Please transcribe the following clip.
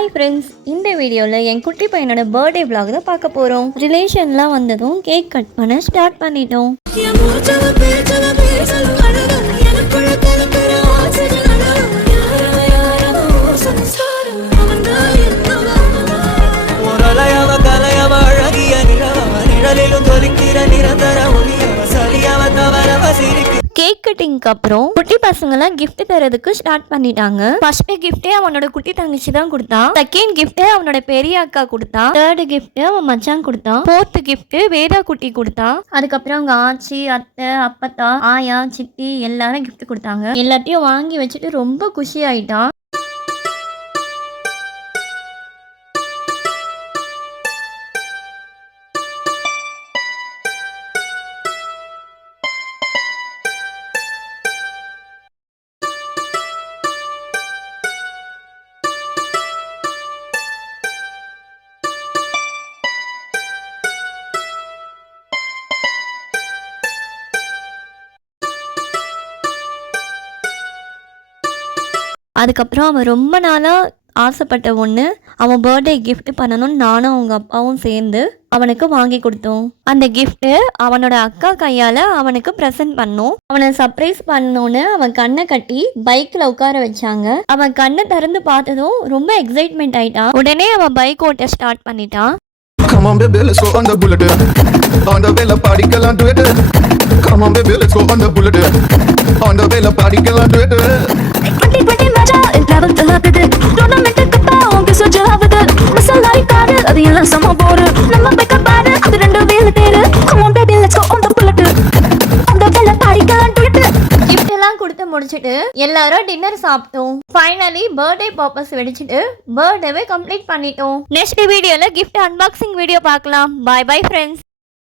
Hi friends, இந்த வீடியோவில் என் குட்டி பையனோட பர்த்டே vlog தான் பார்க்க போகிறோம். ரிலேஷன்லாம் வந்ததும் கேக் கட் பண்ண ஸ்டார்ட் பண்ணிட்டோம். கேக் கட்டிங்க்கு அப்புறம் குட்டி பசங்களாம் கிஃப்ட் தரதுக்கு ஸ்டார்ட் பண்ணிட்டாங்க. ஃபர்ஸ்ட் கிஃப்டே அவனோட குட்டி தங்கச்சி தான் கொடுத்தா. செகண்ட் கிஃப்ட் அவனோட பெரிய அக்கா கொடுத்தா. தேர்ட் கிஃப்ட் அவன் மச்சான் கொடுத்தான். ஃபோர்த் கிஃப்ட் வேதா குட்டி கொடுத்தா. அதுக்கப்புறம் அவங்க ஆச்சி, அத்தை, அப்பத்தா, ஆயா, சித்தி எல்லாரும் கிஃப்ட் கொடுத்தாங்க. எல்லாத்தையும் வாங்கி வச்சுட்டு ரொம்ப குஷி ஆயிட்டான். அதுக்கப்புறம் அவன் ரொம்ப நாளாக ஆசைப்பட்ட ஒன்று, அவன் பர்த்டே கிஃப்ட் பண்ணணும்னு நானும் அவங்க அப்பாவும் சேர்ந்து அவனுக்கு வாங்கி கொடுத்தோம். அந்த கிஃப்ட்டு அவனோட அக்கா கையால் அவனுக்கு ப்ரெசென்ட் பண்ணோம். அவனை சர்ப்ரைஸ் பண்ணோன்னு அவன் கண்ணை கட்டி பைக்கில் உட்கார வச்சாங்க. அவன் கண்ணை திறந்து பார்த்ததும் ரொம்ப எக்ஸைட்மெண்ட் ஆயிட்டான். உடனே அவன் பைக் ஓட்ட ஸ்டார்ட் பண்ணிட்டான். Come on baby, let's go on the bullet. On the way la party girl and do it. Come on baby, let's go on the bullet. On the way la party girl and do it. 2020 meta in travel to love it. Tournament kappa onge so javad. Masala ikaru adu ella sama boru. Namma pick up baru adu rendu wheel theru. Come on baby, let's go on the bullet. On the way la party girl and do it. Gift எல்லாம் கொடுத்து முடிச்சுட்டு எல்லாரும் dinner சாப்பிட்டோம். Finally birthday பர்பஸ் வெடிச்சிட்டு பர்த்டேவை complete பண்ணிட்டோம். Next வீடியோல கிஃப்ட் அன்பாக்சிங் வீடியோ பார்க்கலாம். Bye bye friends.